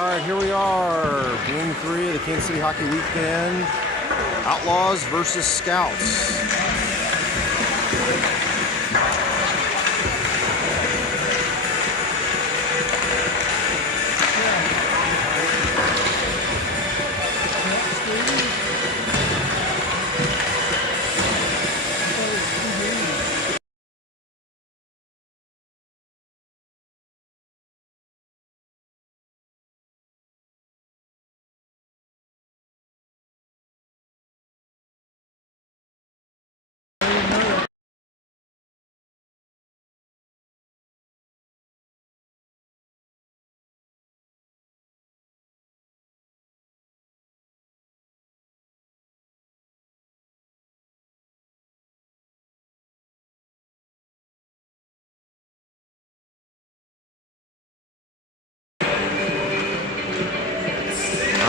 All right, here we are, Game 3 of the Kansas City Hockey Weekend. Outlaws versus Scouts.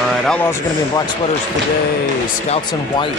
All right, Outlaws are going to be in black sweaters today. Scouts in white.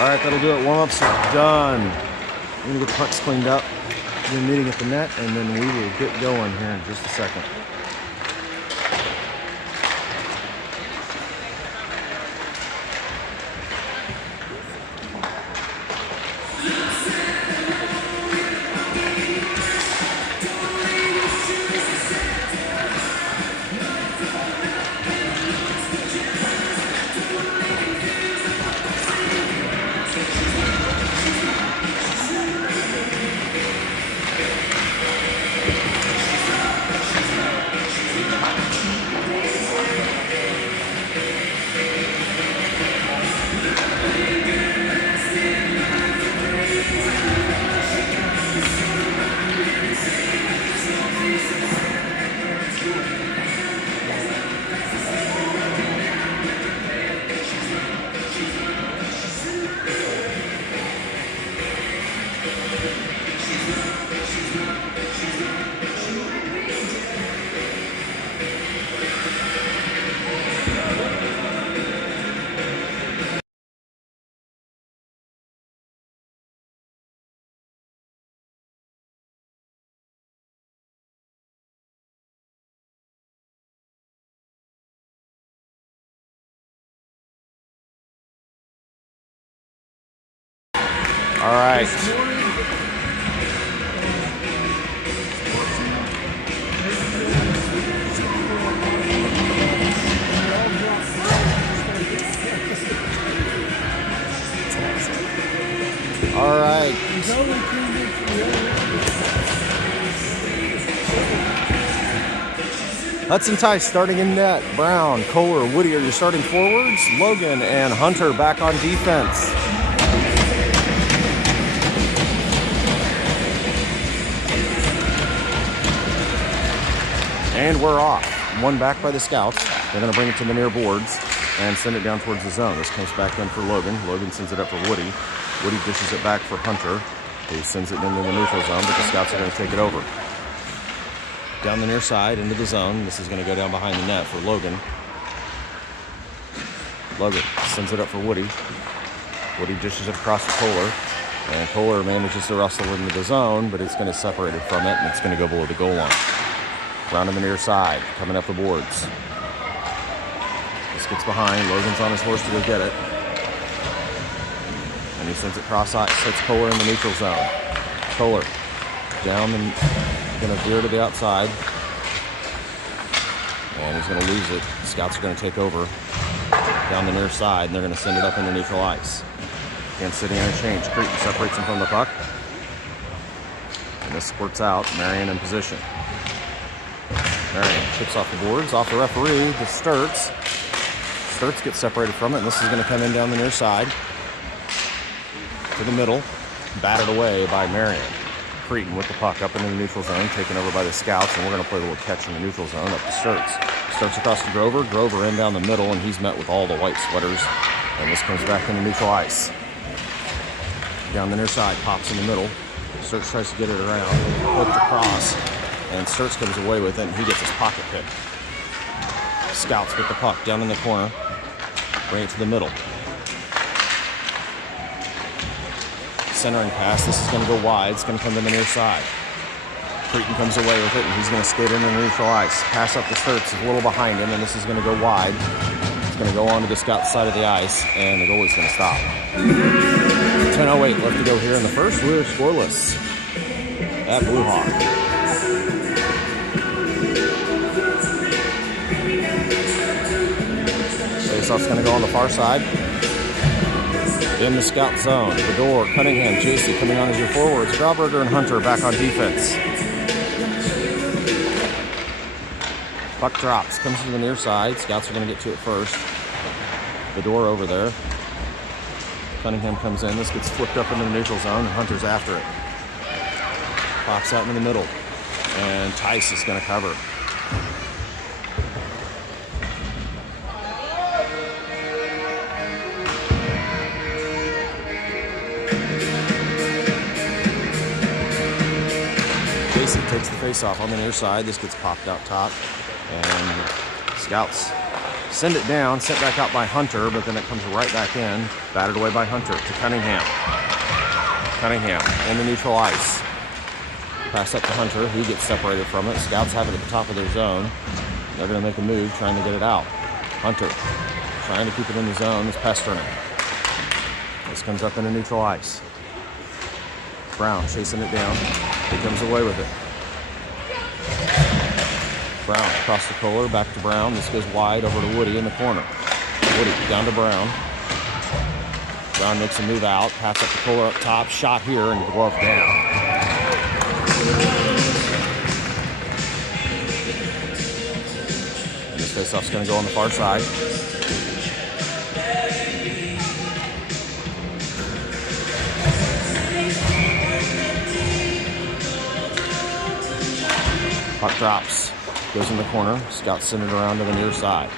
All right, that'll do it. Warm-ups are done. We're going to get the pucks cleaned up. We're meeting at the net, and then we will get going here in just a second. All right. All right. Hudson Tice starting in net. Brown, Kohler, Woody are your starting forwards. Logan and Hunter back on defense. And we're off. One back by the Scouts. They're going to bring it to the near boards and send it down towards the zone. This comes back in for Logan. Logan sends it up for Woody. Woody dishes it back for Hunter. He sends it into the neutral zone, but the Scouts are going to take it over. Down the near side into the zone. This is going to go down behind the net for Logan. Logan sends it up for Woody. Woody dishes it across to Kohler. And Kohler manages to wrestle into the zone, but it's going to separate it from it, and it's going to go below the goal line. Round on the near side, coming up the boards. This gets behind. Logan's on his horse to go get it. And he sends it cross ice. Sets Kohler in the neutral zone. Kohler down and going to veer to the outside. And he's going to lose it. Scouts are going to take over down the near side, and they're going to send it up into neutral ice. Again, sitting interchange. Creighton separates him from the puck. And this squirts out. Marion in position. Marion chips off the boards, off the referee to Sturts. Sturts gets separated from it, and this is going to come in down the near side to the middle, batted away by Marion. Creighton with the puck up into the neutral zone, taken over by the Scouts, and we're going to play a little catch in the neutral zone up to Sturts. Sturts across to Grover. Grover in down the middle, and he's met with all the white sweaters, and this comes back into neutral ice. Down the near side, pops in the middle. Sturts tries to get it around, hooked across. And Sturts comes away with it, and he gets his pocket pick. Scouts with the puck down in the corner. Bring it to the middle. Centering pass. This is going to go wide. It's going to come to the near side. Creighton comes away with it, and he's going to skate into the neutral ice. Pass up to Sturts. Is a little behind him, and this is going to go wide. It's going to go on to the Scout side of the ice, and the goalie's going to stop. 10:08 left to go here in the first. We're scoreless at Blue Hawk. Faceoff's going to go on the far side. In the Scout zone, the door, Cunningham, JC coming on as your forwards. Grauberger and Hunter back on defense. Puck drops, comes to the near side. Scouts are going to get to it first. The door over there. Cunningham comes in. This gets flipped up into the neutral zone, and Hunter's after it. Pops out in the middle, and Tice is going to cover. Takes the face-off on the near side. This gets popped out top. And Scouts send it down, sent back out by Hunter, but then it comes right back in. Batted away by Hunter to Cunningham. Cunningham in the neutral ice. Pass up to Hunter. He gets separated from it. Scouts have it at the top of their zone. They're going to make a move, trying to get it out. Hunter trying to keep it in the zone. Is pestering it. This comes up into neutral ice. Brown chasing it down. He comes away with it. Brown across the Kohler, back to Brown. This goes wide over to Woody in the corner. Woody down to Brown. Brown makes a move out. Pass up to Kohler up top. Shot here and glove down. And this faceoff's going to go on the far side. Puck drops, goes in the corner. Scouts send it around to the near side.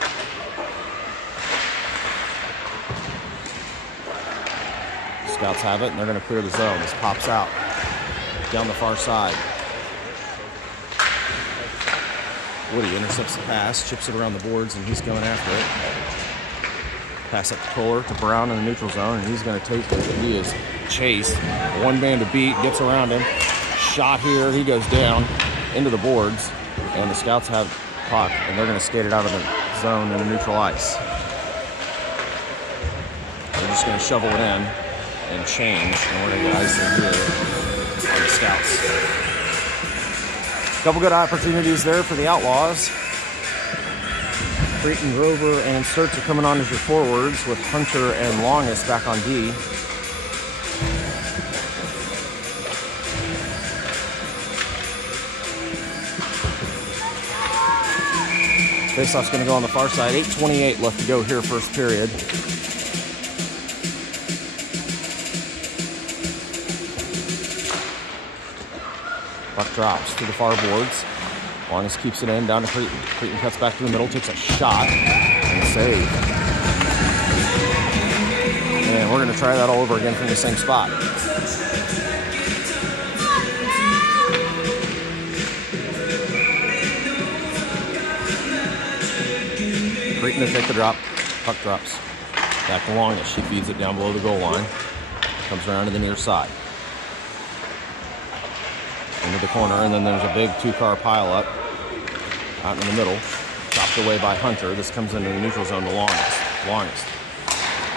Scouts have it, and they're going to clear the zone. This pops out down the far side. Woody intercepts the pass, chips it around the boards, and he's going after it. Pass up to Kohler to Brown in the neutral zone, and he's going to take it. He is chased. One man to beat, gets around him. Shot here, he goes down into the boards, and the Scouts have puck, and they're going to skate it out of the zone in the neutral ice. They're just going to shovel it in and change, and we're going to get ice in here on the Scouts. Couple good opportunities there for the Outlaws. Creighton, Grover, and Sturts are coming on as your forwards with Hunter and Longest back on D. Faceoff's going to go on the far side. 8:28 left to go here, first period. Puck drops to the far boards. Longest keeps it in, down to Creighton. Creighton cuts back to the middle, takes a shot, and a save. And we're going to try that all over again from the same spot. Creighton to take the drop. Puck drops. Back to Longest. She feeds it down below the goal line. Comes around to the near side. Into the corner, and then there's a big two-car pileup out in the middle. Chopped away by Hunter. This comes into the neutral zone to Longest.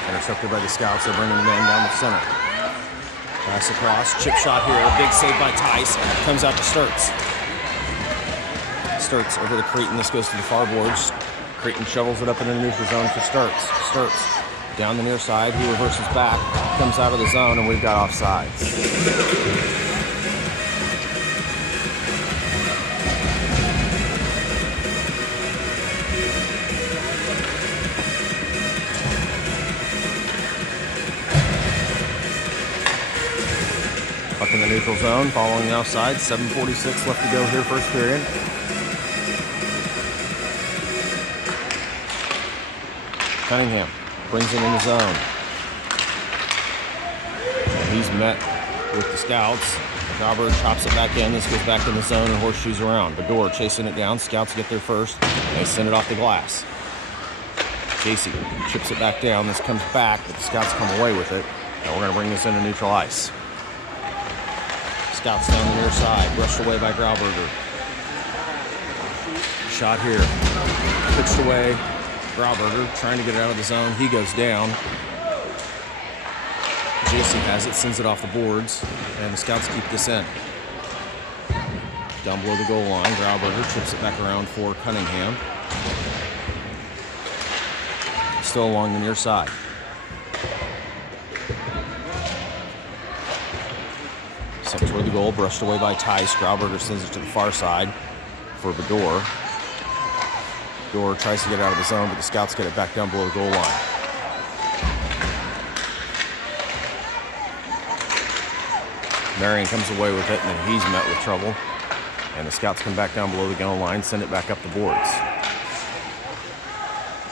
Intercepted by the Scouts. They're bringing the man down the center. Pass across. Chip shot here. A big save by Tice. Comes out to Sturts. Sturts over to Creighton. This goes to the far boards. Creighton shovels it up into the neutral zone for Sturts. Sturts down the near side. He reverses back. Comes out of the zone, and we've got offsides. Up in the neutral zone, following the offside. 7:46 left to go here, first period. Cunningham brings it in the zone. And he's met with the Scouts. Jobber chops it back in. This goes back in the zone and horseshoes around. Bedore chasing it down. Scouts get there first. And they send it off the glass. Casey chips it back down. This comes back, but the Scouts come away with it. And we're going to bring this into neutral ice. Scouts down the near side, brushed away by Grauberger. Shot here, pitched away. Grauberger trying to get it out of the zone. He goes down. JC has it, sends it off the boards, and the Scouts keep this in. Down below the goal line, Grauberger chips it back around for Cunningham. Still along the near side. Sent toward the goal, brushed away by Tice. Grauberger sends it to the far side for Bedore. Bedore tries to get out of the zone, but the Scouts get it back down below the goal line. Marion comes away with it, and then he's met with trouble. And the Scouts come back down below the goal line, send it back up the boards.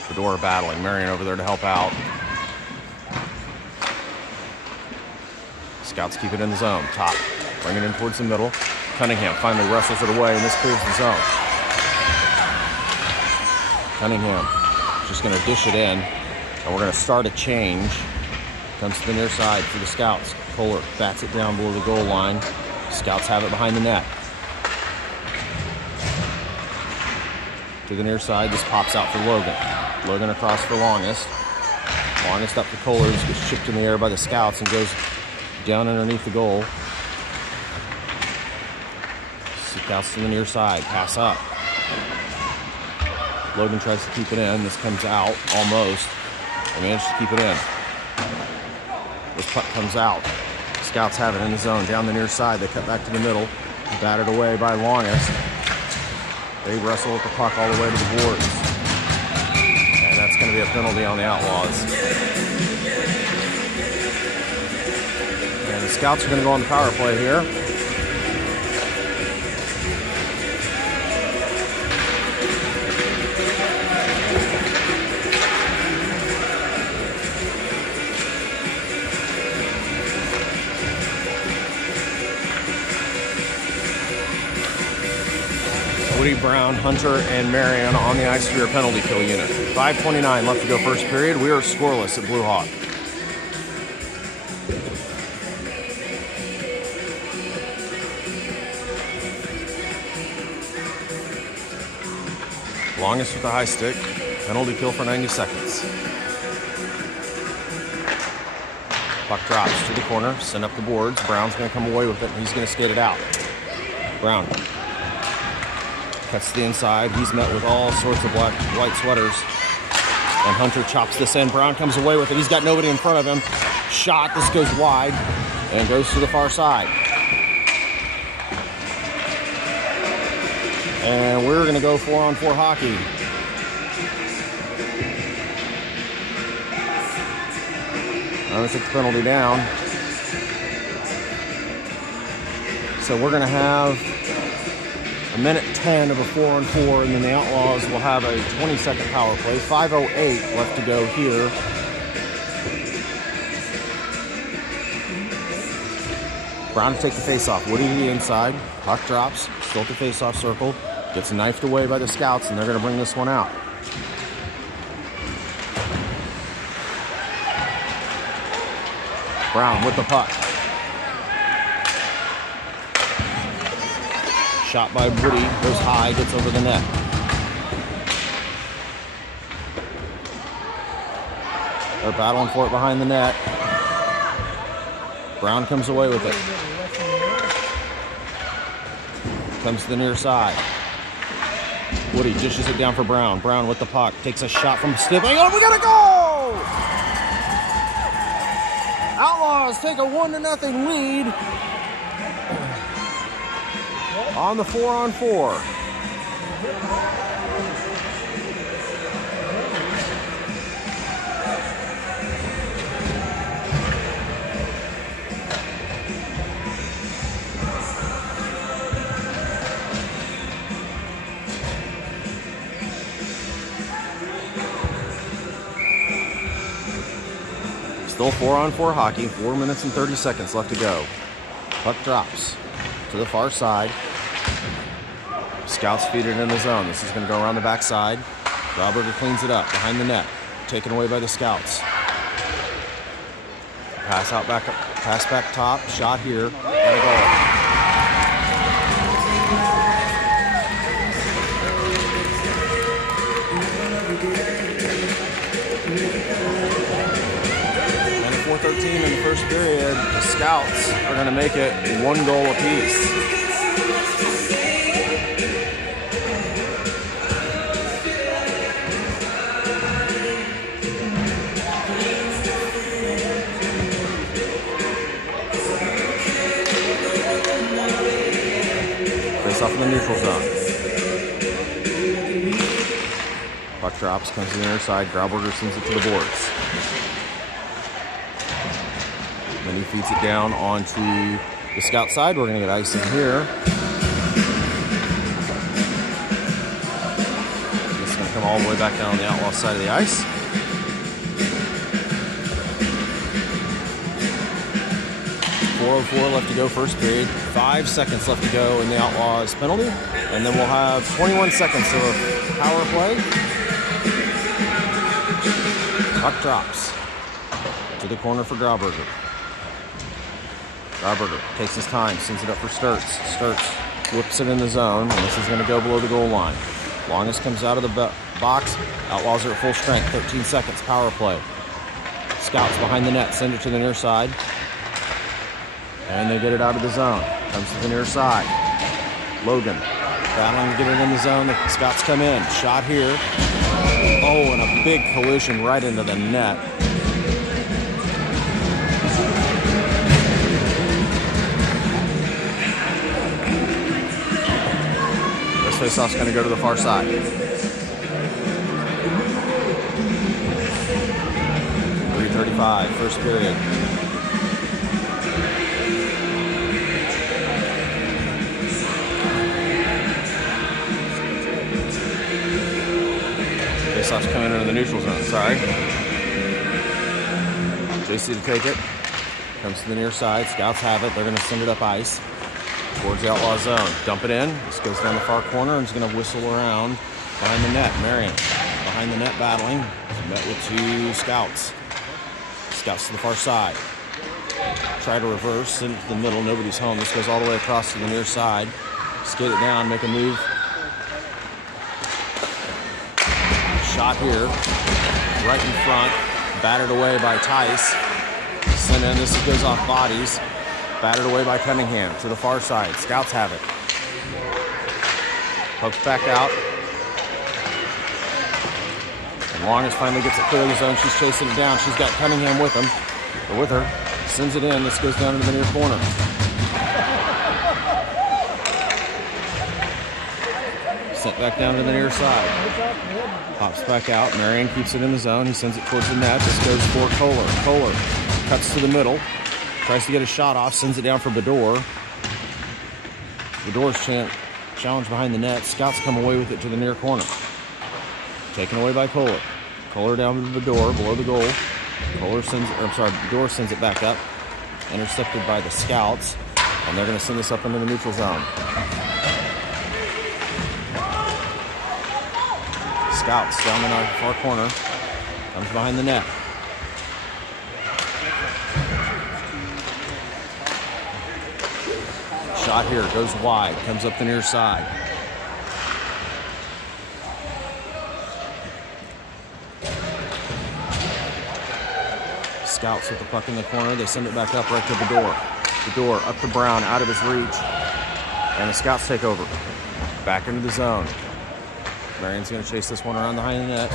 Bedore battling. Marion over there to help out. Scouts keep it in the zone. Top. Bring it in towards the middle. Cunningham finally wrestles it away, and this clears the zone. Cunningham just going to dish it in, and we're going to start a change. Comes to the near side for the Scouts. Kohler bats it down below the goal line. Scouts have it behind the net. To the near side, this pops out for Logan. Logan across for Longest. Longest up to Kohler. This gets chipped in the air by the Scouts and goes down underneath the goal. Scouts to the near side. Pass up. Logan tries to keep it in. This comes out almost. They managed to keep it in. This puck comes out. Scouts have it in the zone. Down the near side. They cut back to the middle. Batted away by Longest. They wrestle with the puck all the way to the boards. And that's going to be a penalty on the Outlaws. And the Scouts are going to go on the power play here. Woody, Brown, Hunter, and Marion on the ice for your penalty kill unit. 5:29 left to go first period. We are scoreless at Blue Hawk. Longest with the high stick. Penalty kill for 90 seconds. Puck drops to the corner, send up the boards. Brown's going to come away with it, and he's going to skate it out. Brown cuts to the inside. He's met with all sorts of white sweaters. And Hunter chops this in. Brown comes away with it. He's got nobody in front of him. Shot. This goes wide and goes to the far side. And we're going to go 4-on-4 hockey. I'm going to take the penalty down. So we're going to have a minute 10 of a 4-on-4, and then the Outlaws will have a 20-second power play. 5:08 left to go here. Brown to take the face-off. Woody to the inside. Puck drops. Still at the face-off circle. Gets knifed away by the Scouts, and they're going to bring this one out. Brown with the puck. Shot by Woody. Goes high. Gets over the net. They're battling for it behind the net. Brown comes away with it. Comes to the near side. Woody dishes it down for Brown. Brown with the puck. Takes a shot from Stiffling. Oh, we got a goal! Outlaws take a 1-0 lead on the 4-on-4. Still 4-on-4 hockey, 4 minutes and 30 seconds left to go. Puck drops to the far side. Scouts feed it in the zone. This is going to go around the backside. Robert cleans it up behind the net. Taken away by the Scouts. Pass back top. Shot here. And a goal. And at 4:13 in the first period, the Scouts are going to make it 1 goal apiece. Off in the neutral zone. Puck drops, comes to the inner side. Grauberger sends it to the boards. Then he feeds it down onto the Scout side. We're going to get ice in here. This is going to come all the way back down on the Outlaw side of the ice. .404 left to go first period. 5 seconds left to go in the Outlaws penalty. And then we'll have 21 seconds of a power play. Puck drops to the corner for Grauberger. Grauberger takes his time, sends it up for Sturts. Sturts whips it in the zone, and this is going to go below the goal line. Longest comes out of the box. Outlaws are at full strength. 13 seconds, power play. Scouts behind the net, send it to the near side. And they get it out of the zone. Comes to the near side. Logan battling to get it in the zone. The Scouts come in. Shot here. Oh, and a big collision right into the net. This faceoff's going to go to the far side. .335, first period. Faceoff's coming into the neutral zone, sorry. JC to take it. Comes to the near side. Scouts have it. They're going to send it up ice towards the Outlaw zone. Dump it in. This goes down the far corner and is going to whistle around behind the net. Marion behind the net battling. He's met with 2 Scouts. Scouts to the far side. Try to reverse, send it to the middle. Nobody's home. This goes all the way across to the near side. Skate it down, make a move. Shot here, right in front, battered away by Tice. Sent in, this goes off bodies. Battered away by Cunningham to the far side. Scouts have it. Pokes back out. And Longest finally gets it clear of the zone. She's chasing it down. She's got Cunningham with him, or with her. Sends it in. This goes down into the near corner. Sent back down to the near side. Pops back out. Marion keeps it in the zone. He sends it towards the net. This goes for Kohler. Kohler Cuts to the middle. Tries to get a shot off. Sends it down for Bador. Bador's challenge behind the net. Scouts come away with it to the near corner. Taken away by Kohler. Kohler down to Bador, below the goal. Bador sends it back up. Intercepted by the Scouts. And they're going to send this up into the neutral zone. Scouts down in our far corner. Comes behind the net. Shot here, goes wide, comes up the near side. Scouts with the puck in the corner. They send it back up right to Bador. Bador up to Brown, out of his reach. And the Scouts take over. Back into the zone. Marion's going to chase this one around behind the net.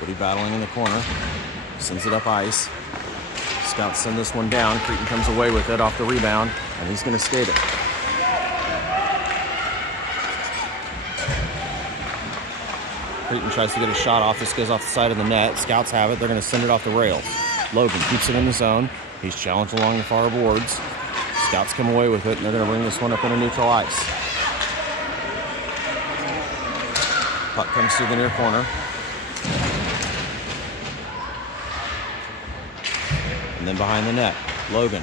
Woody battling in the corner. Sends it up ice. Scouts send this one down. Cretin comes away with it off the rebound, and he's going to skate it. Cretin tries to get a shot off. This goes off the side of the net. Scouts have it. They're going to send it off the rails. Logan keeps it in the zone. He's challenged along the far boards. Scouts come away with it, and they're going to bring this one up into neutral ice. Puck comes to the near corner. And then behind the net, Logan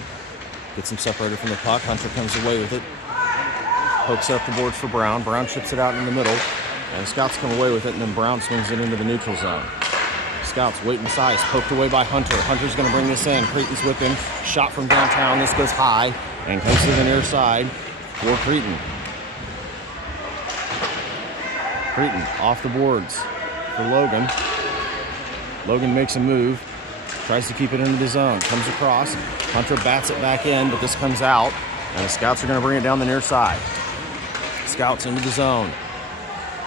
gets him separated from the puck. Hunter comes away with it. Pokes up the boards for Brown. Brown chips it out in the middle. And the Scouts come away with it, and then Brown swings it into the neutral zone. Scouts wait in size. Poked away by Hunter. Hunter's going to bring this in. Cretin's with him. Shot from downtown. This goes high and comes to the near side for Cretin. Cretin off the boards for Logan. Logan makes a move. Tries to keep it into the zone. Comes across. Hunter bats it back in, but this comes out. And the Scouts are going to bring it down the near side. Scouts into the zone.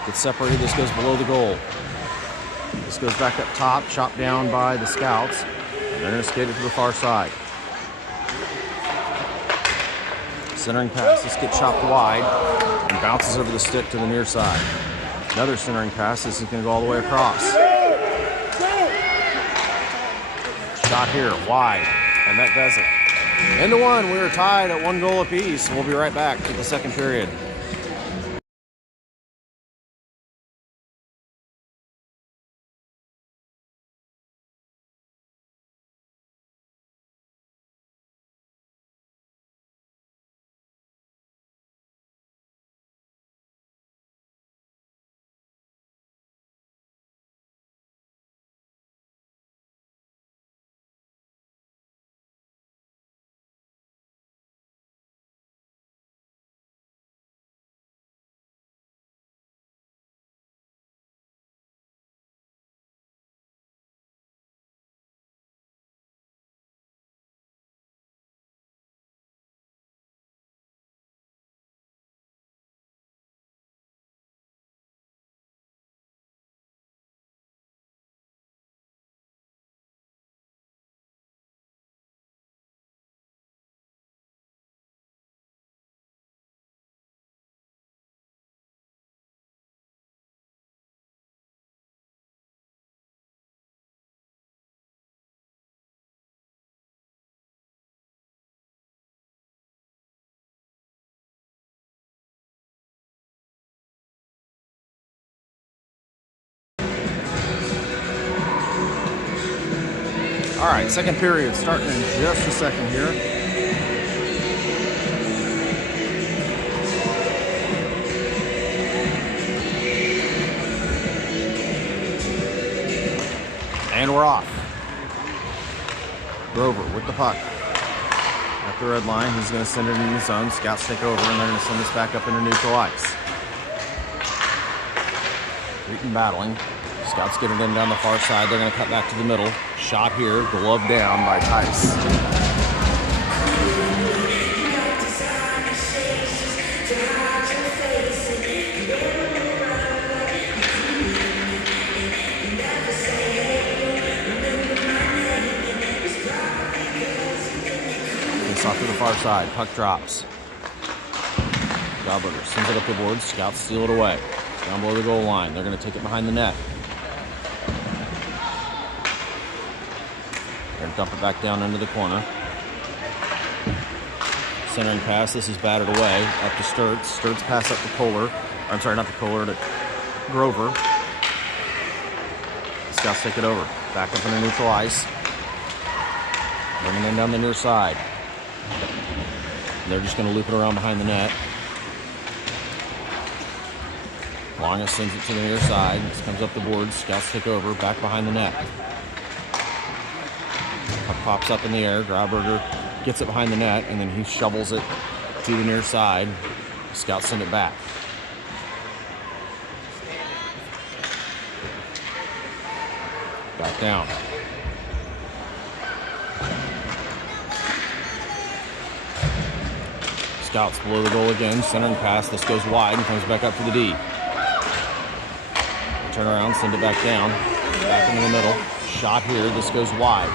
Gets separated. This goes below the goal. This goes back up top. Chopped down by the Scouts. They're going to skate it to the far side. Centering pass. This gets chopped wide and bounces over the stick to the near side. Another centering pass. This is going to go all the way across. Shot here, wide, and that does it. End of one, we are tied at 1 goal apiece. We'll be right back to the second period. All right, second period starting in just a second here. And we're off. Grover with the puck. At the red line, he's going to send it in the zone. Scouts take over, and they're going to send this back up into neutral ice. Cretin battling. Scouts get it in down the far side. They're going to cut back to the middle. Shot here, glove down by Tice. It's off to the far side. Puck drops. Gobberger sends it up the boards. Scouts steal it away. Down below the goal line. They're going to take it behind the net. dump it back down into the corner. Centering pass, this is batted away, up to Sturts. Sturts pass up to Kohler. I'm sorry, not to Kohler, to Grover. Scouts take it over. Back up into neutral ice. Bringing in down the near side. They're just going to loop it around behind the net. Longest sends it to the near side. This comes up the boards. Scouts take over. Back behind the net. Puck pops up in the air. Grauberger gets it behind the net, and then he shovels it to the near side. Scouts send it back. Back down. Scouts below the goal again. Centering pass. This goes wide and comes back up to the D. Turn around, send it back down. Back into the middle. Shot here. This goes wide.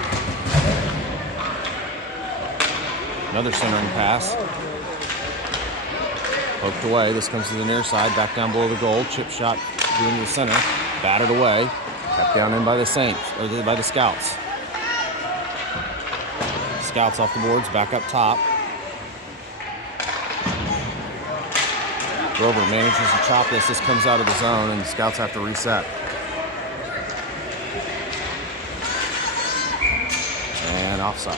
Another centering pass. Poked away. This comes to the near side. Back down below the goal. Chip shot into the center. Batted away. Kept down in by the Saints, or by the Scouts. Scouts off the boards. Back up top. Grover manages to chop this. This comes out of the zone, and the Scouts have to reset. And offside.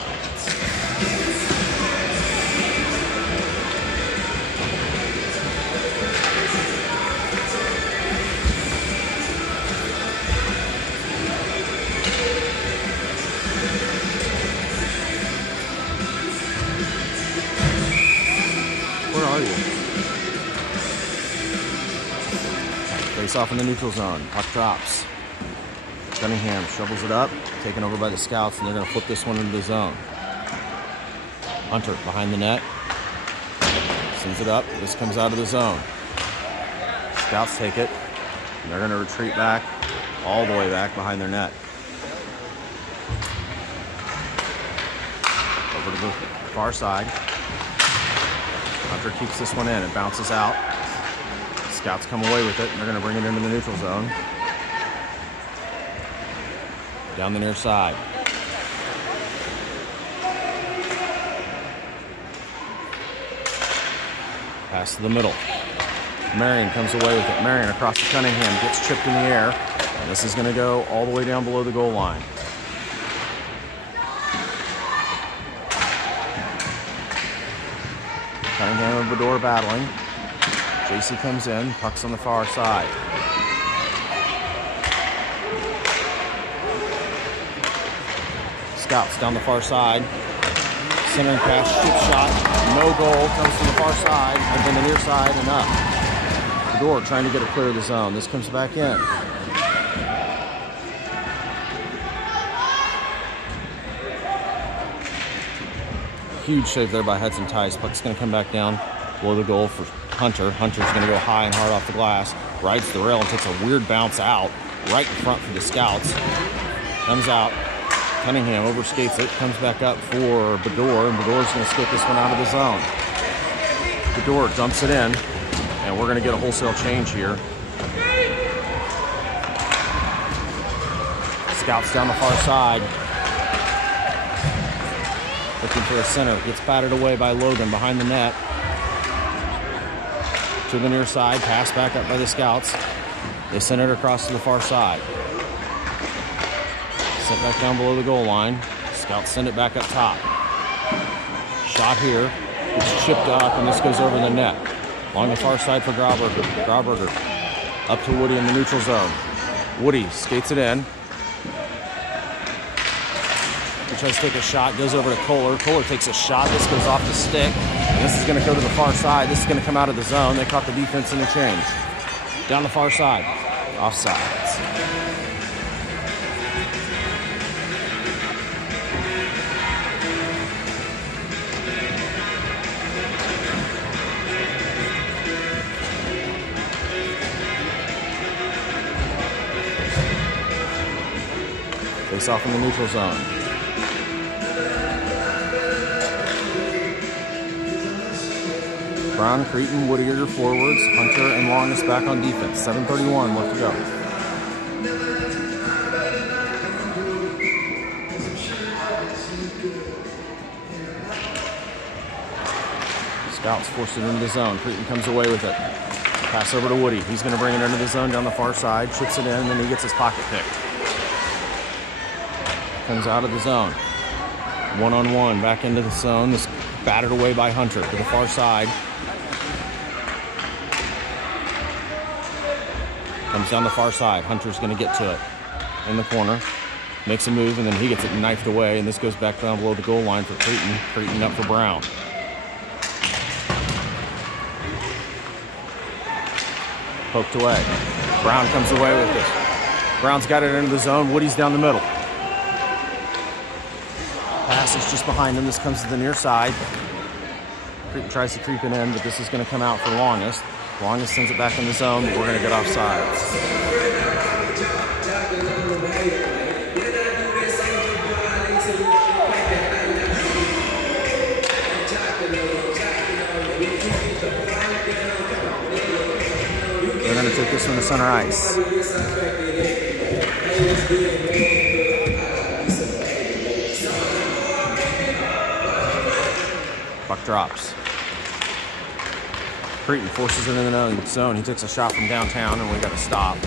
Where are you? Face off in the neutral zone. Puck drops. Cunningham shovels it up, taken over by the Scouts, and they're going to flip this one into the zone. Hunter behind the net. Sends it up. This comes out of the zone. Scouts take it. And they're going to retreat back, all the way back behind their net. Over to the far side. Hunter keeps this one in. It bounces out. Scouts come away with it, and they're going to bring it into the neutral zone. Down the near side. Pass to the middle. Marion comes away with it. Marion across to Cunningham, gets chipped in the air. And this is going to go all the way down below the goal line. Cunningham and Bedore battling. JC comes in, puck's on the far side. Scouts down the far side. Centering pass, chip shot, no goal, comes from the far side, and then the near side and up. Bedore trying to get it clear of the zone. This comes back in. Huge save there by Hudson Tice. Puck's going to come back down below the goal for Hunter. Hunter's going to go high and hard off the glass. Rides the rail and takes a weird bounce out right in front for the Scouts. Comes out. Cunningham overskates it. Comes back up for Bedore. And Bedore's going to skate this one out of the zone. Bedore dumps it in. And we're going to get a wholesale change here. Scouts down the far side. Looking for the center. Gets batted away by Logan behind the net. To the near side. Pass back up by the Scouts. They send it across to the far side. Sent back down below the goal line. Scouts send it back up top. Shot here. It's chipped up, and this goes over the net. Along the far side for Grauberger. Grauberger up to Woody in the neutral zone. Woody skates it in. He tries to take a shot, goes over to Kohler. Kohler takes a shot. This goes off the stick. And this is going to go to the far side. This is going to come out of the zone. They caught the defense in the change. Down the far side. Offsides. Face off in the neutral zone. Brown, Creighton, Woody are your forwards. Hunter and Long is back on defense. 7:31 left to go. Scouts force it into the zone. Creighton comes away with it. Pass over to Woody. He's going to bring it into the zone down the far side. Chips it in, and then he gets his pocket picked. Comes out of the zone. One-on-one, back into the zone. This battered away by Hunter to the far side. Comes down the far side. Hunter's going to get to it in the corner. Makes a move, and then he gets it knifed away, and this goes back down below the goal line for Creighton. Creighton up for Brown. Poked away. Brown comes away with it. Brown's got it into the zone. Woody's down the middle. Pass is just behind him. This comes to the near side. Creighton tries to creep it in, but this is going to come out for Longest. Longest sends it back in the zone, but we're going to get offsides. They're going to take this one to center ice. Puck drops. Creighton forces it in the zone. He takes a shot from downtown, and we got to stop.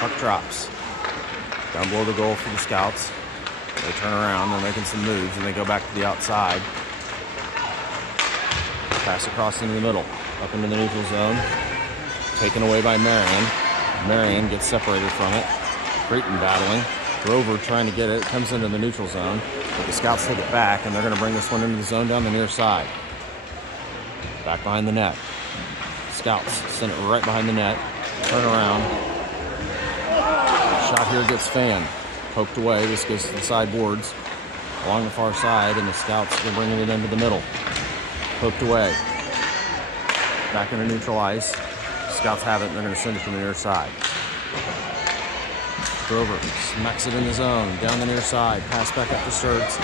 Puck drops. Down below the goal for the Scouts. They turn around, they're making some moves, and they go back to the outside. Pass across into the middle, up into the neutral zone. Taken away by Marion. Marion gets separated from it. Creighton battling. Grover trying to get it. Comes into the neutral zone, but the Scouts take it back, and they're going to bring this one into the zone down the near side. Back behind the net. Scouts send it right behind the net. Turn around. Shot here gets fanned. Poked away. This goes to the sideboards along the far side, and the Scouts are bringing it into the middle. Poked away. Back into neutral ice. Scouts have it, and they're going to send it from the near side. Grover smacks it in the zone. Down the near side. Pass back up to Sturts.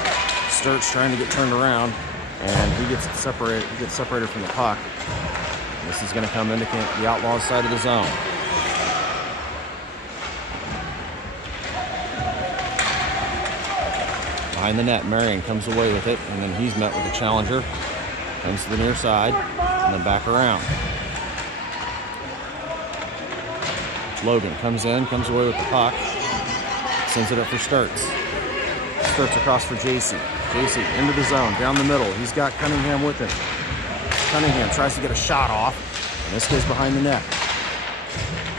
Sturts trying to get turned around, and he gets separated. He gets separated from the puck. This is going to come into the Outlaws side of the zone. Behind the net, Marion comes away with it, and then he's met with a challenger. Comes to the near side, and then back around. Logan comes in, comes away with the puck. Sends it up for Sturts. Sturts across for JC. JC into the zone, down the middle. He's got Cunningham with him. Cunningham tries to get a shot off, and this goes behind the net.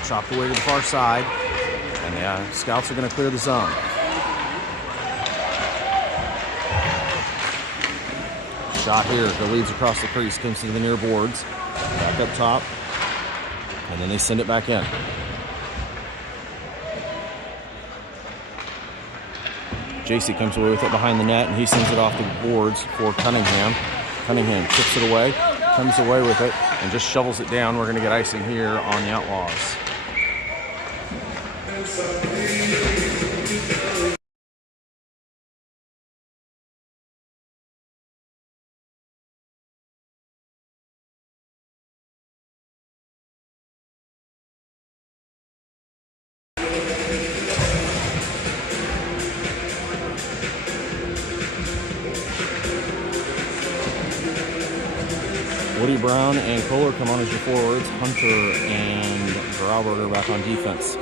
Chopped away to the far side, and the Scouts are going to clear the zone. Shot here, the leads across the crease, comes to the near boards, back up top, and then they send it back in. JC comes away with it behind the net, and he sends it off the boards for Cunningham. Cunningham chips it away, comes away with it, and just shovels it down. We're going to get icing here on the Outlaws. Woody Brown and Kohler come on as your forwards. Hunter and Grauberger back on defense.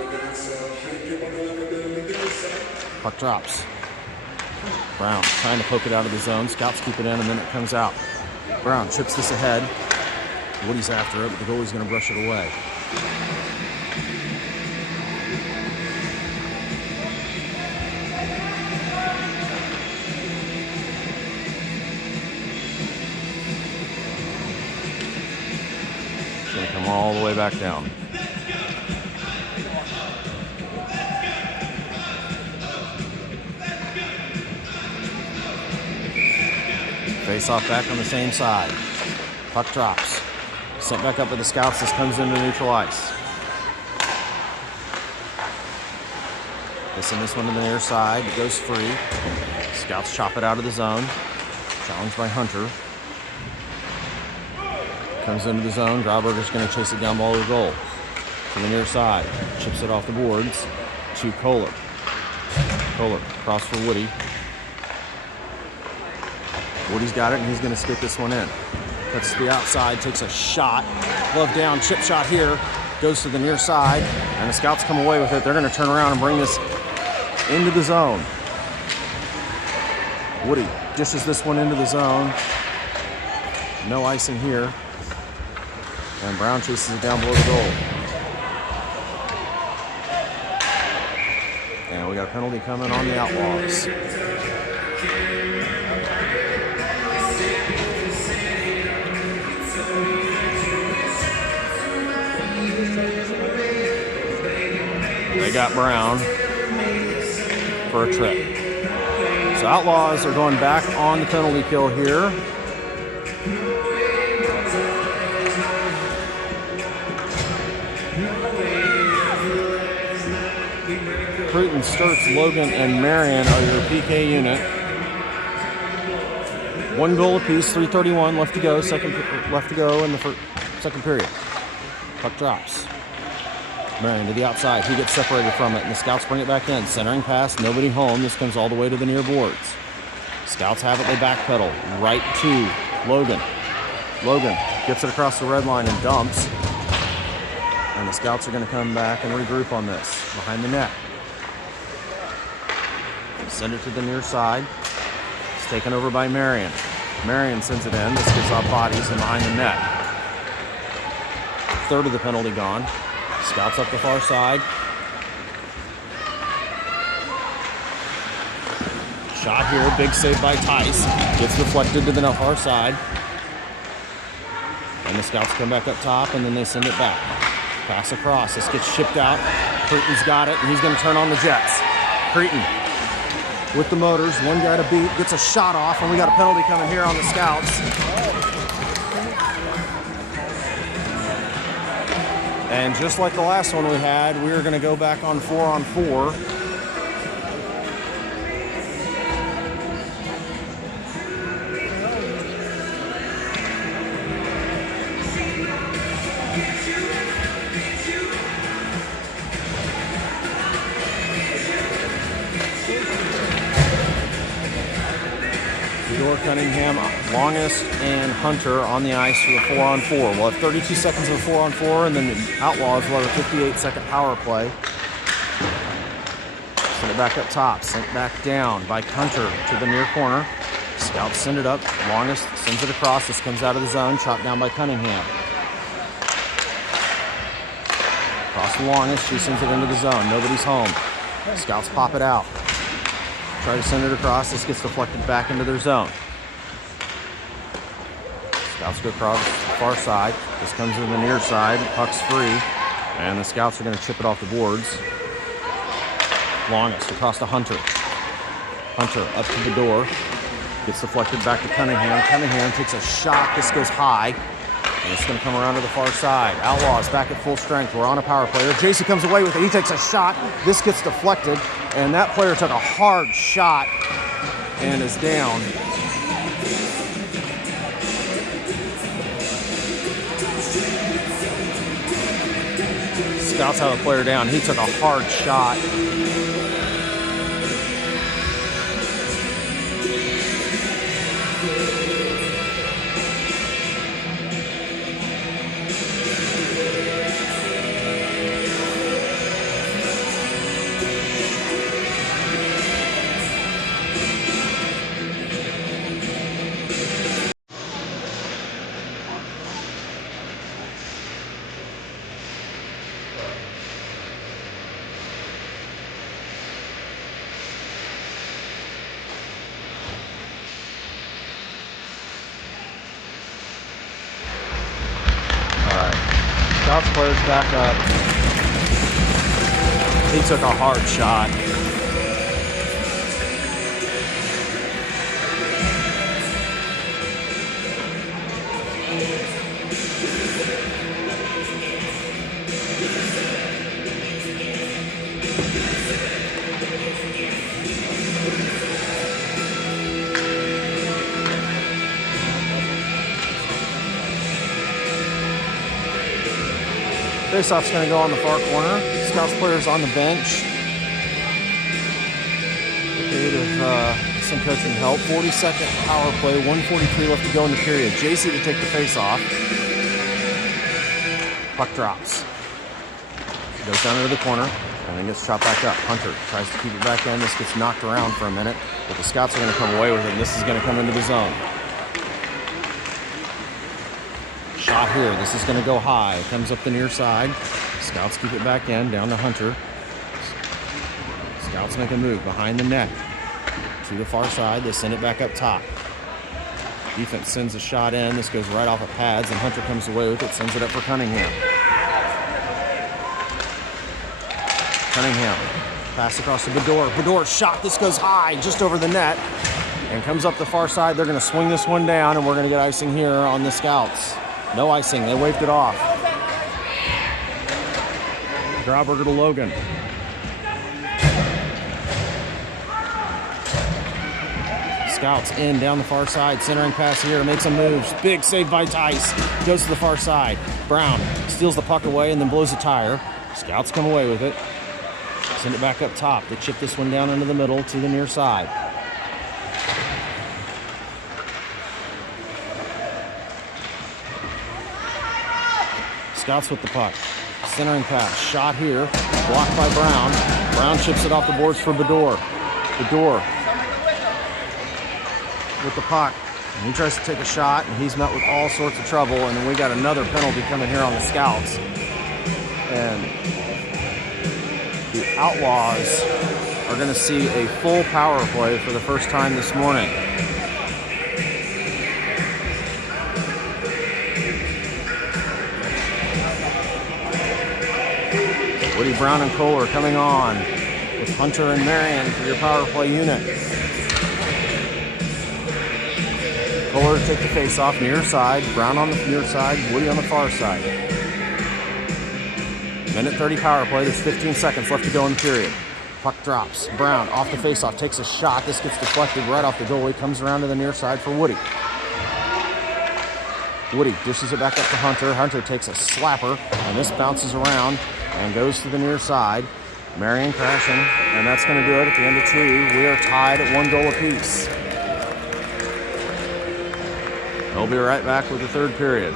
Puck drops. Brown trying to poke it out of the zone. Scouts keep it in, and then it comes out. Brown chips this ahead. Woody's after it, but the goalie's going to brush it away. It's going to come all the way back down. Face off back on the same side. Puck drops. Sent back up by the Scouts. This comes into neutral ice. They send this one to the near side. It goes free. Scouts chop it out of the zone. Challenged by Hunter. Comes into the zone. Grauberger's going to chase it down ball to the goal. To the near side. Chips it off the boards to Kohler. Kohler across for Woody. Woody's got it, and he's going to skip this one in. Cuts to the outside, takes a shot. Glove down, chip shot here. Goes to the near side, and the Scouts come away with it. They're going to turn around and bring this into the zone. Woody dishes this one into the zone. No icing here. And Brown chases it down below the goal. And we got a penalty coming on the Outlaws. They got Brown for a trip. So Outlaws are going back on the penalty kill here. Cruton, Sturts, Logan, and Marion are your PK unit. 1 goal apiece, 3:31 left to go. Left to go in the second period. Puck drops. Marion to the outside. He gets separated from it, and the Scouts bring it back in. Centering pass, nobody home. This comes all the way to the near boards. Scouts have it. They backpedal right to Logan. Logan gets it across the red line and dumps. And the Scouts are going to come back and regroup on this behind the net. Send it to the near side. It's taken over by Marion. Marion sends it in. This gives off bodies and behind the net. Third of the penalty gone. Scouts up the far side. Shot here. Big save by Tice. Gets deflected to the far side. And the Scouts come back up top, and then they send it back. Pass across. This gets shipped out. Cruton's got it, and he's going to turn on the Jets. Cruton with the motors, one guy to beat, gets a shot off, and we got a penalty coming here on the Scouts. And just like the last one we had, we are going to go back on 4-on-4. Cunningham, Longest, and Hunter on the ice for the 4-on-4. We'll have 32 seconds of a 4-on-4, and then the Outlaws will have a 58-second power play. Send it back up top, sent back down by Hunter to the near corner. Scouts send it up. Longest sends it across. This comes out of the zone, chopped down by Cunningham. Across the Longest, she sends it into the zone. Nobody's home. Scouts pop it out. Try to send it across. This gets deflected back into their zone. Scouts go across the far side. This comes to the near side. Puck's free. And the Scouts are going to chip it off the boards. Longest across to Hunter. Hunter up to the door. Gets deflected back to Cunningham. Cunningham takes a shot. This goes high. And it's going to come around to the far side. Outlaws back at full strength. We're on a power play. JC comes away with it. He takes a shot. This gets deflected. And that player took a hard shot and is down. Scouts have a player down. He took a hard shot. Scouts players back up. He took a hard shot. Face-off's going to go on the far corner. Scouts players on the bench. Aid of some coaching help. 40-second power play. 1:43 left to go in the period. JC to take the face-off. Puck drops. Goes down into the corner and then gets shot back up. Hunter tries to keep it back in. This gets knocked around for a minute, but the Scouts are going to come away with it, and this is going to come into the zone. Shot here. This is going to go high. Comes up the near side. Scouts keep it back in. Down to Hunter. Scouts make a move behind the net to the far side. They send it back up top. Defense sends a shot in. This goes right off of pads, and Hunter comes away with it. Sends it up for Cunningham. Cunningham. Pass across to Bedore. Bedore shot. This goes high just over the net and comes up the far side. They're going to swing this one down, and we're going to get icing here on the Scouts. No icing. They waved it off. Grauberger to Logan. Scouts in down the far side. Centering pass here. Makes some moves. Big save by Tice. Goes to the far side. Brown steals the puck away and then blows a tire. Scouts come away with it. Send it back up top. They chip this one down into the middle to the near side. Scouts with the puck. Centering pass. Shot here. Blocked by Brown. Brown chips it off the boards for Bedore. Bedore with the puck. And he tries to take a shot, and he's met with all sorts of trouble. And then we got another penalty coming here on the Scouts. And the Outlaws are going to see a full power play for the first time this morning. Woody, Brown, and Kohler coming on with Hunter and Marion for your power play unit. Kohler to take the face-off near side. Brown on the near side. Woody on the far side. Minute 30 power play. There's 15 seconds left to go in the period. Puck drops. Brown off the face-off. Takes a shot. This gets deflected right off the goalie. Comes around to the near side for Woody. Woody dishes it back up to Hunter. Hunter takes a slapper, and this bounces around and goes to the near side. Marion crashing, and that's going to do it at the end of 2. We are tied at 1 goal apiece. We'll be right back with the third period.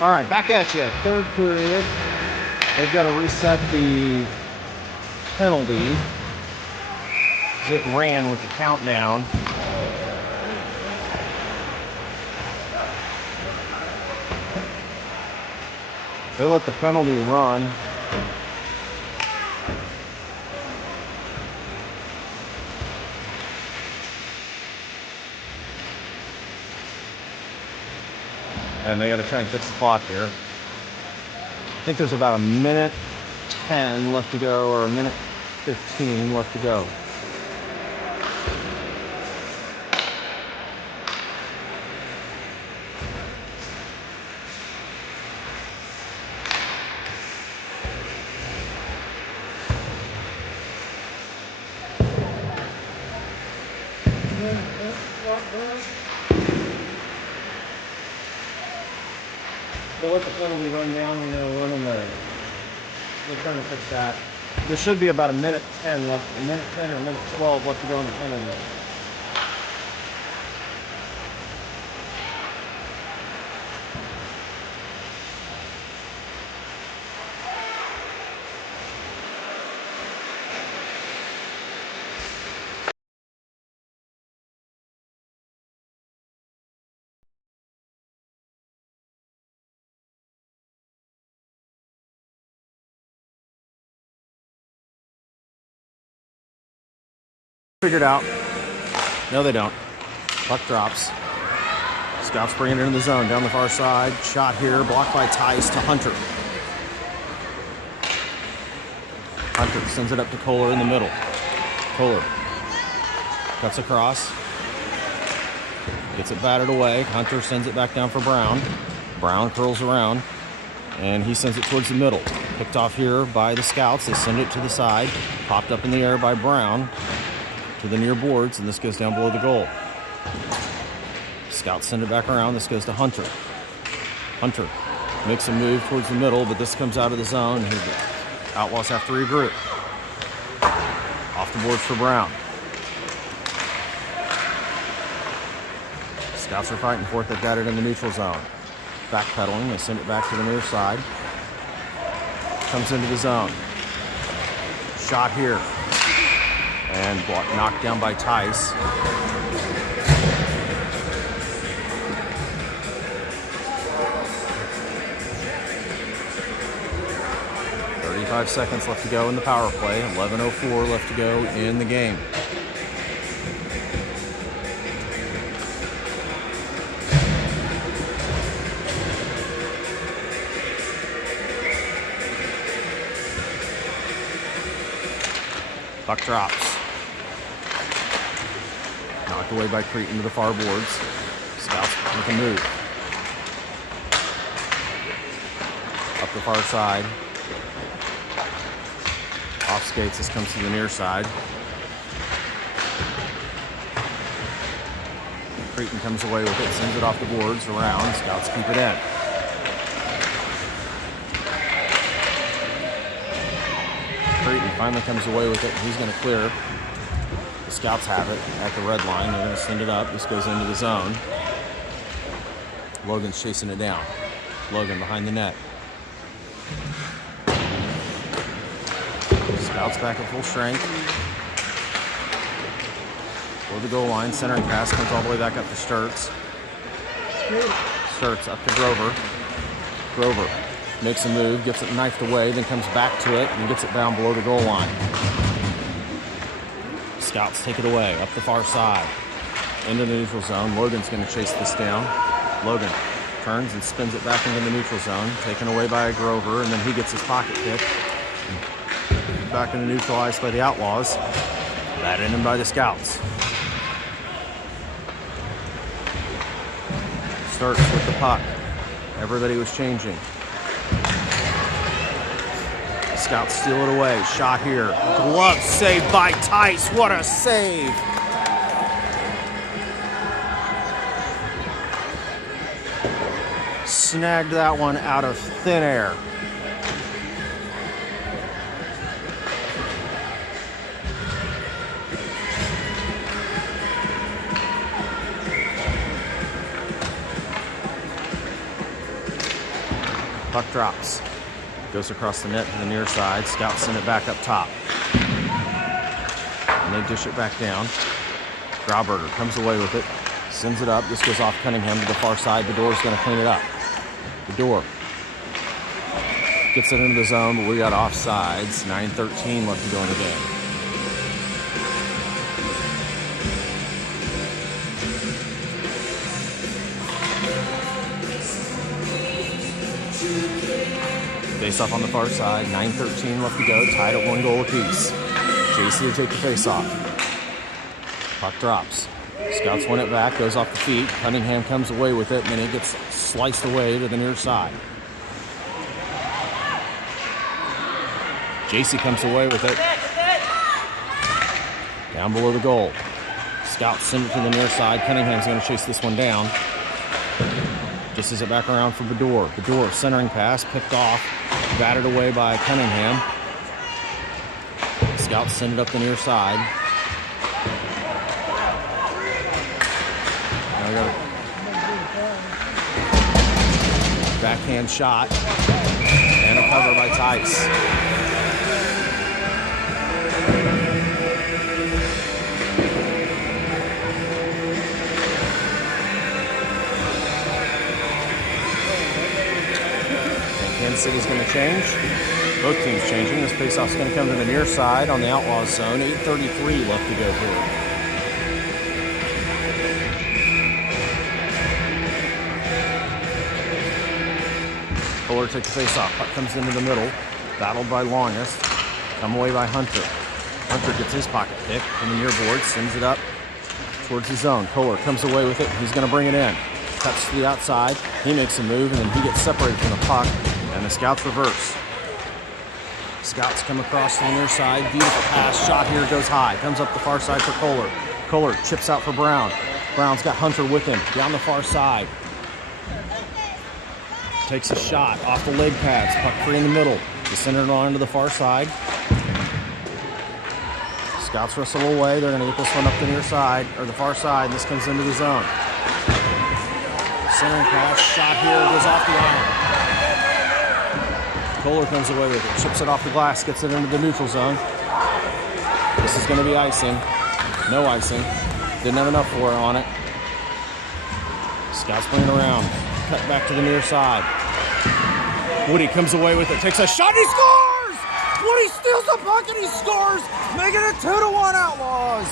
All right, back at you. Third period. They've got to reset the penalty. It ran with the countdown. They let the penalty run. And they got to try and fix the clock here. I think there's about a minute 10 left to go, or a minute 15 left to go. They'll let the penalty run down when they're running the. They're trying to fix that. There should be about a minute 10 left, a minute 10 or a minute 12 left to go in the front end. Figured out. No, they don't. Puck drops. Scouts bring it into the zone down the far side. Shot here, blocked by Tice to Hunter. Hunter sends it up to Kohler in the middle. Kohler cuts across. Gets it batted away. Hunter sends it back down for Brown. Brown curls around, and he sends it towards the middle. Picked off here by the Scouts. They send it to the side. Popped up in the air by Brown to the near boards, and this goes down below the goal. Scouts send it back around. This goes to Hunter. Hunter makes a move towards the middle, but this comes out of the zone. Outlaws have to regroup. Off the boards for Brown. Scouts are fighting for it. They've got it in the neutral zone. Backpedaling. They send it back to the near side. Comes into the zone. Shot here. And knocked down by Tice. "35 seconds left to go in the power play. 11:04 left to go in the game. Puck drops. Knocked away by Cretan to the far boards. Scouts make a move. Up the far side. Off skates, this comes to the near side. Cretan comes away with it, sends it off the boards, around. Scouts keep it in. Cretan finally comes away with it. He's going to clear. The Scouts have it at the red line. They're going to send it up. This goes into the zone. Logan's chasing it down. Logan behind the net. Scouts back at full strength. For the goal line, centering pass comes all the way back up to Sturts. Sturts up to Grover. Grover makes a move, gets it knifed away, then comes back to it and gets it down below the goal line. Scouts take it away up the far side into the neutral zone. Logan's going to chase this down. Logan turns and spins it back into the neutral zone, taken away by Grover, and then he gets his pocket pick. Back in the neutral ice by the Outlaws. Batted in by the Scouts. Starts with the puck. Everybody was changing. The Scouts steal it away. Shot here. Glove save by Tice. What a save! Snagged that one out of thin air. Puck drops. Goes across the net to the near side. Scouts send it back up top. And they dish it back down. Grauberger comes away with it. Sends it up. This goes off Cunningham to the far side. The door's going to clean it up. The door gets it into the zone, but we got offsides. 9:13 left to go in the game. Face-off on the far side. 9:13 left to go. Tied at 1 goal apiece. JC will take the face-off. Puck drops. Scouts win it back. Goes off the feet. Cunningham comes away with it, and then it gets sliced away to the near side. JC comes away with it. Down below the goal. Scouts send it to the near side. Cunningham's going to chase this one down. Just as it back around for Bedore. Bedore centering pass, picked off, batted away by Cunningham. Scouts send it up the near side. Now we got a backhand shot and a cover by Tice. Kansas City's going to change. Both teams changing. This faceoff's going to come to the near side on the Outlaws zone. 8:33 left to go here. Fuller takes the faceoff. Puck comes into the middle. Battled by Longest. Come away by Hunter. Hunter gets his pocket pick from the near board. Sends it up towards the zone. Kohler comes away with it. He's going to bring it in. Cuts to the outside. He makes a move, and then he gets separated from the puck. And the Scouts reverse. Scouts come across to the near side. Beautiful pass. Shot here goes high. Comes up the far side for Kohler. Kohler chips out for Brown. Brown's got Hunter with him. Down the far side. Takes a shot off the leg pads. Puck free in the middle. They send it on to the far side. Scouts wrestle away. They're going to get this one up the near side, or the far side, and this comes into the zone. Centering pass. Shot here goes off the iron. Kohler comes away with it, chips it off the glass, gets it into the neutral zone. This is going to be icing. No icing. Didn't have enough for it on it. Scouts bring it around. Cut back to the near side. Woody comes away with it, takes a shot, he scores! Woody steals the puck and he scores, making it 2-1 Outlaws.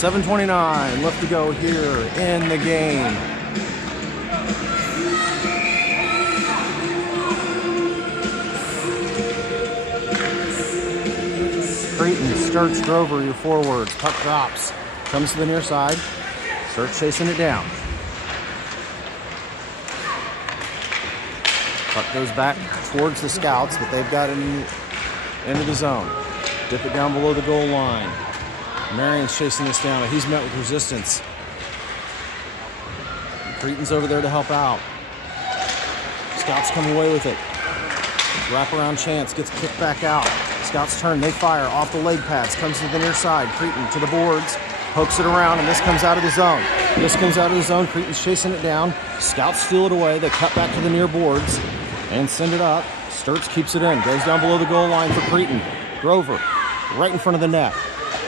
$7:29 left to go here in the game. Creighton, Sturts, Grover, your forwards. Puck drops. Comes to the near side. Sturts chasing it down. Puck goes back towards the Scouts, but they've got it into the zone. Dip it down below the goal line. Marion's chasing this down, but he's met with resistance. Creighton's over there to help out. Scouts come away with it. Wraparound chance, gets kicked back out. Scouts turn, they fire off the leg pads, comes to the near side. Creighton to the boards, pokes it around, and this comes out of the zone. This comes out of the zone, Creighton's chasing it down. Scouts steal it away, they cut back to the near boards and send it up. Sturts keeps it in, goes down below the goal line for Creighton. Grover, right in front of the net.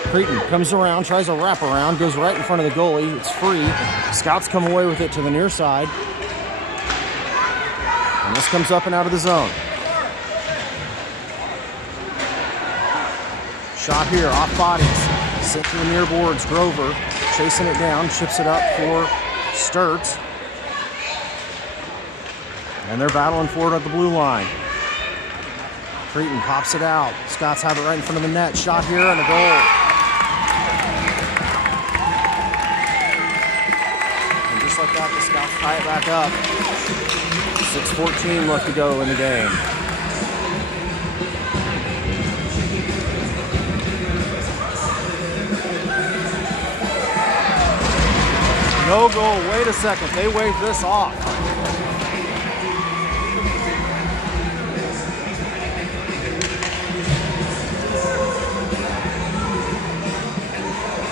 Creighton comes around, tries a wraparound, goes right in front of the goalie. It's free. Scouts come away with it to the near side. And this comes up and out of the zone. Shot here, off bodies. Sent to the near boards. Grover chasing it down, chips it up for Sturts. And they're battling for it at the blue line. Creighton pops it out. Scouts have it right in front of the net. Shot here and a goal. And just like that, the Scouts tie it back up. 6:14 left to go in the game. No goal. Wait a second. They waved this off.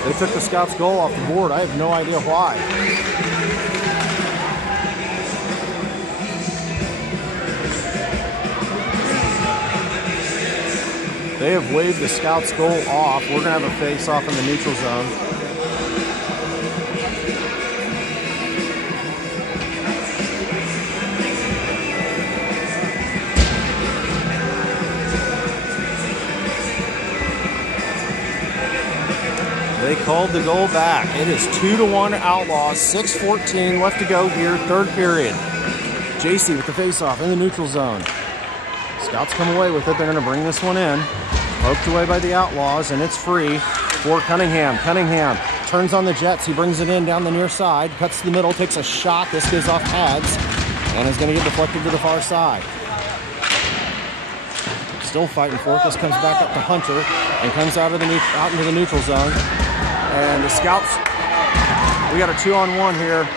They took the Scouts' goal off the board. I have no idea why. They have waved the Scouts' goal off. We're going to have a face-off in the neutral zone. They called the goal back. It is 2-1 Outlaws. 6:14 left to go here, third period. JC with the face-off in the neutral zone. Scouts come away with it. They're going to bring this one in. Poked away by the Outlaws, and it's free for Cunningham. Cunningham turns on the Jets. He brings it in down the near side, cuts to the middle, takes a shot. This goes off pads, and is going to get deflected to the far side. still fighting for it. This comes back up to Hunter and comes out into the neutral zone. And the Scouts, we got a 2-on-1 here.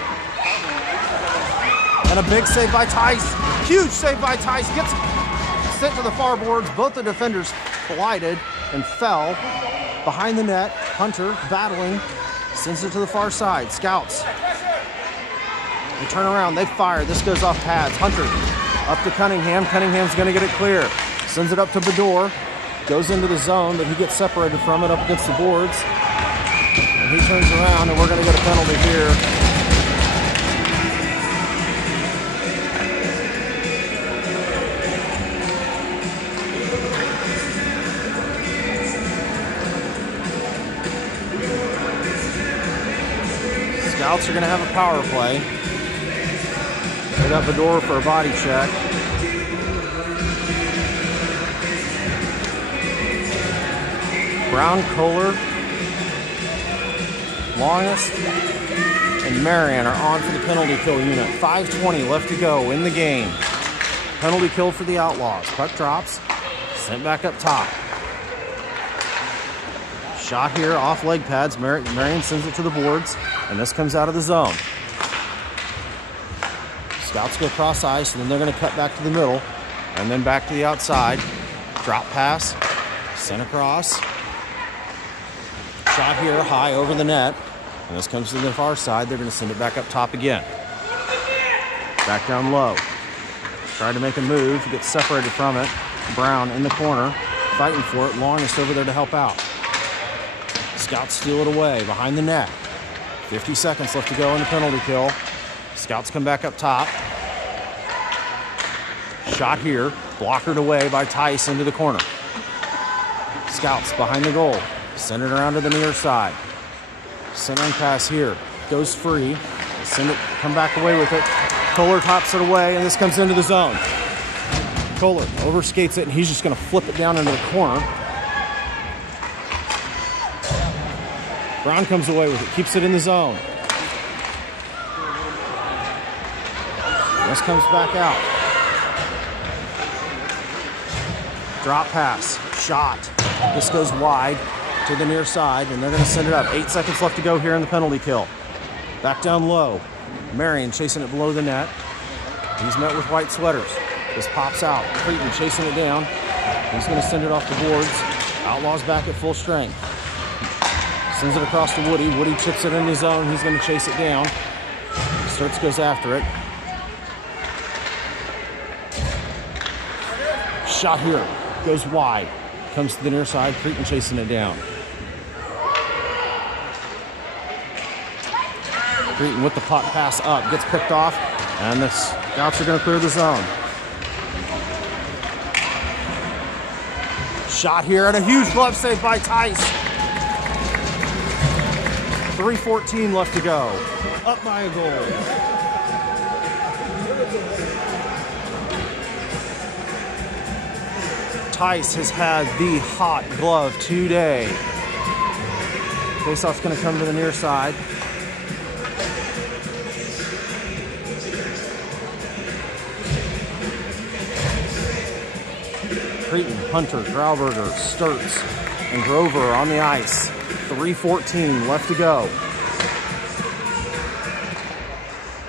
And a big save by Tice. Huge save by Tice. Gets sent to the far boards. Both the defenders collided and fell behind the net. Hunter battling, sends it to the far side. Scouts, they turn around, they fire. This goes off pads. Hunter up to Cunningham. Cunningham's going to get it clear. Sends it up to Bador. Goes into the zone, but he gets separated from it up against the boards. And he turns around, and we're going to get a penalty here. Scouts are going to have a power play. They got Bador for a body check. Brown, Kohler, Longest, and Marion are on for the penalty kill unit. 5:20 left to go in the game. Penalty kill for the Outlaws. Puck drops, sent back up top. Shot here off leg pads. Marion sends it to the boards, and this comes out of the zone. Scouts go cross ice, and then they're going to cut back to the middle, and then back to the outside. Drop pass, sent across. Shot here high over the net, and this comes to the far side. They're going to send it back up top again. Back down low. Tried to make a move, gets separated from it. Brown in the corner, fighting for it. Longest over there to help out. Scouts steal it away behind the net. 50 seconds left to go in the penalty kill. Scouts come back up top. Shot here, blockered away by Tice into the corner. Scouts behind the goal. Send it around to the near side. Centering pass here. Goes free. Send it, come back away with it. Kohler tops it away, and this comes into the zone. Kohler overskates it, and he's just going to flip it down into the corner. Brown comes away with it, keeps it in the zone. This comes back out. Drop pass, shot. This goes wide to the near side, and they're going to send it up. 8 seconds left to go here in the penalty kill. Back down low. Marion chasing it below the net. He's met with white sweaters. This pops out. Creighton chasing it down. He's going to send it off the boards. Outlaws back at full strength. Sends it across to Woody. Woody chips it in his zone. He's going to chase it down. Sturts goes after it. Shot here. Goes wide. Comes to the near side. Creighton chasing it down. Creighton with the puck pass up. Gets picked off. And the Scouts are going to clear the zone. Shot here and a huge glove save by Tice. 3:14 left to go. Up by a goal. Tice has had the hot glove today. Faceoff's going to come to the near side. Creighton, Hunter, Grauberger, Sturts, and Grover on the ice. 3:14 left to go.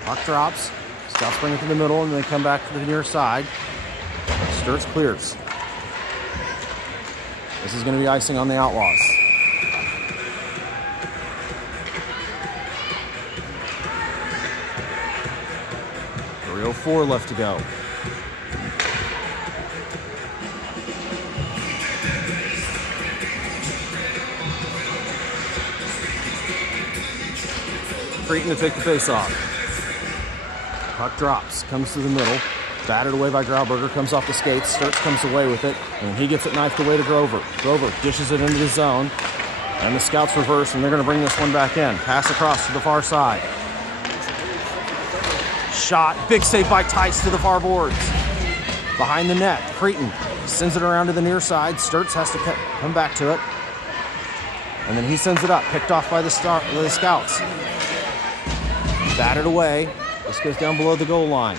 Puck drops. Scouts bring it to the middle, and they come back to the near side. Sturts clears. This is going to be icing on the Outlaws. .304 left to go. Creighton to take the face off. Puck drops, comes to the middle. Battered away by Grauberger, comes off the skates. Sturts comes away with it, and he gets it knifed away to Grover. Grover dishes it into the zone, and the Scouts reverse, and they're going to bring this one back in. Pass across to the far side. Shot, big save by Tice to the far boards. Behind the net, Creighton sends it around to the near side. Sturts has to come back to it, and then he sends it up, picked off by the Scouts. Battered away. This goes down below the goal line.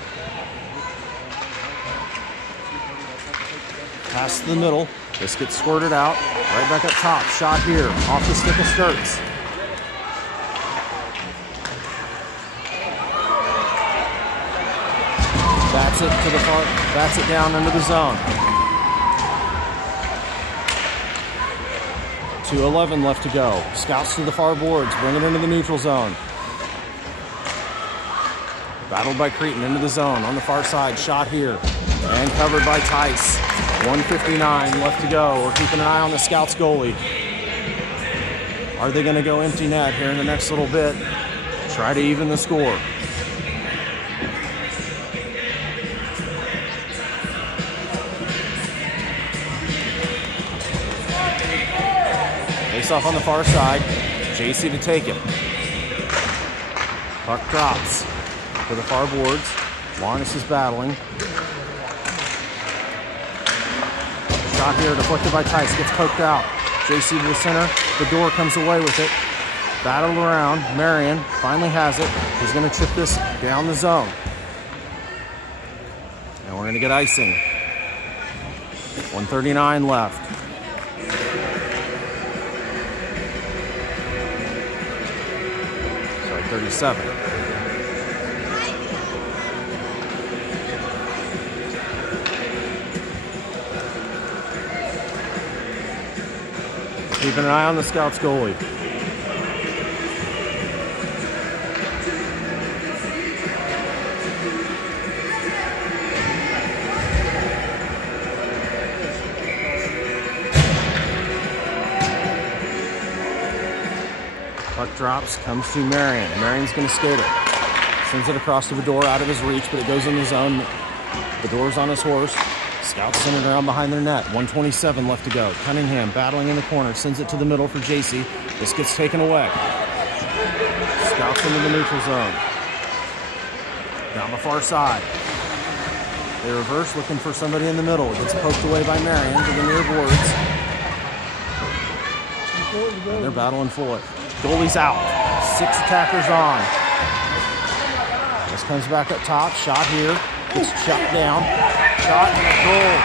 Pass to the middle. This gets squirted out. Right back up top. Shot here. Off the stick of Sturts. Bats it to the far. Bats it down under the zone. 2:11 left to go. Scouts to the far boards. Bring it into the neutral zone. Battled by Cretan into the zone. On the far side. Shot here. And covered by Tice. 1:59 left to go. We're keeping an eye on the Scouts goalie. Are they going to go empty net here in the next little bit? Try to even the score. Face off on the far side. JC to take it. Puck drops to the far boards. Larness is battling. Shot here, deflected by Tice, gets poked out. JC to the center, the door comes away with it. Battled around, Marion finally has it. He's gonna chip this down the zone. And we're gonna get icing. 1:39 left. Sorry, 37. Keeping an eye on the Scouts goalie. Puck drops, comes to Marion. Marion's going to skate it. Sends it across to the door, out of his reach, but it goes in the zone. The door's on his horse. Scouts send it around behind their net. 1:27 left to go. Cunningham battling in the corner. Sends it to the middle for JC. This gets taken away. Scouts into the neutral zone. Down the far side. They reverse, looking for somebody in the middle. It gets poked away by Marion to the near boards. And they're battling for it. Goalie's out. 6 attackers on. This comes back up top. Shot here. It's shot down. Shot and a goal.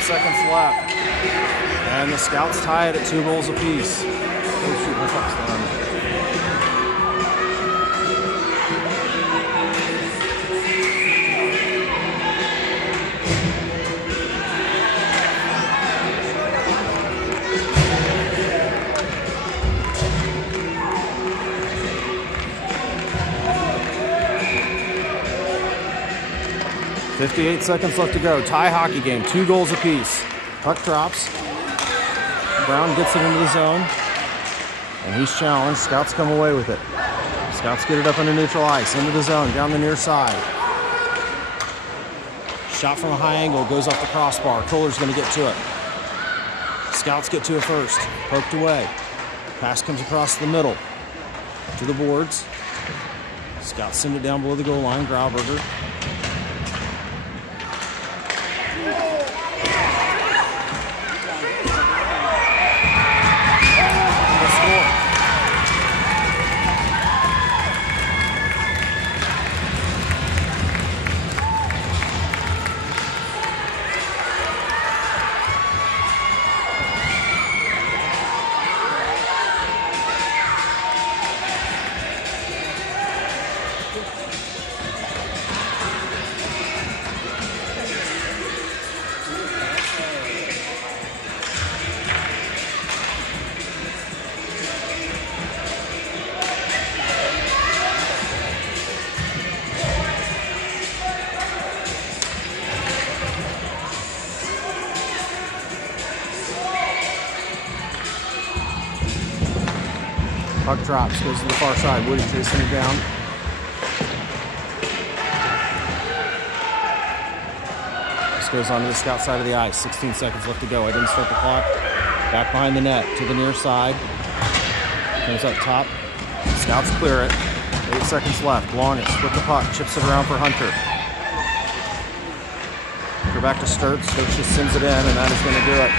Seconds left. And the Scouts tie it at 2 goals apiece. Oh shoot, my puck's down. .58 seconds left to go. Tie hockey game. 2 goals apiece. Puck drops. Brown gets it into the zone. And he's challenged. Scouts come away with it. Scouts get it up under neutral ice. Into the zone. Down the near side. Shot from a high angle. Goes off the crossbar. Kohler's going to get to it. Scouts get to it first. Poked away. Pass comes across the middle. To the boards. Scouts send it down below the goal line. Grauberger. Puck drops, goes to the far side. Woody chasing it down. This goes onto the Scout side of the ice. 16 seconds left to go. I didn't start the clock. Back behind the net to the near side. Comes up top. Scouts clear it. 8 seconds left. Longest with the puck. Chips it around for Hunter. Go back to Sturts. Sturts just sends it in, and that is going to do it.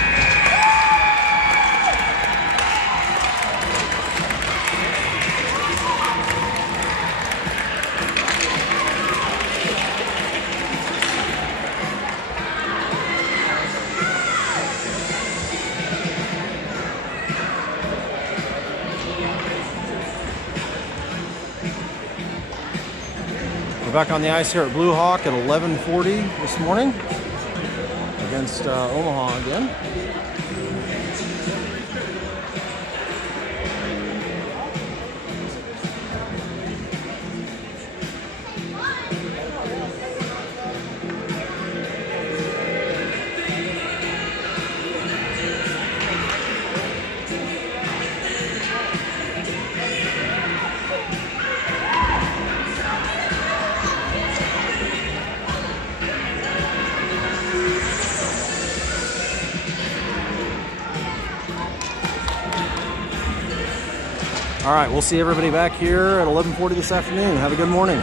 We're back on the ice here at Blue Hawk at 11:40 this morning against Omaha again. All right, we'll see everybody back here at 11:40 this afternoon. Have a good morning.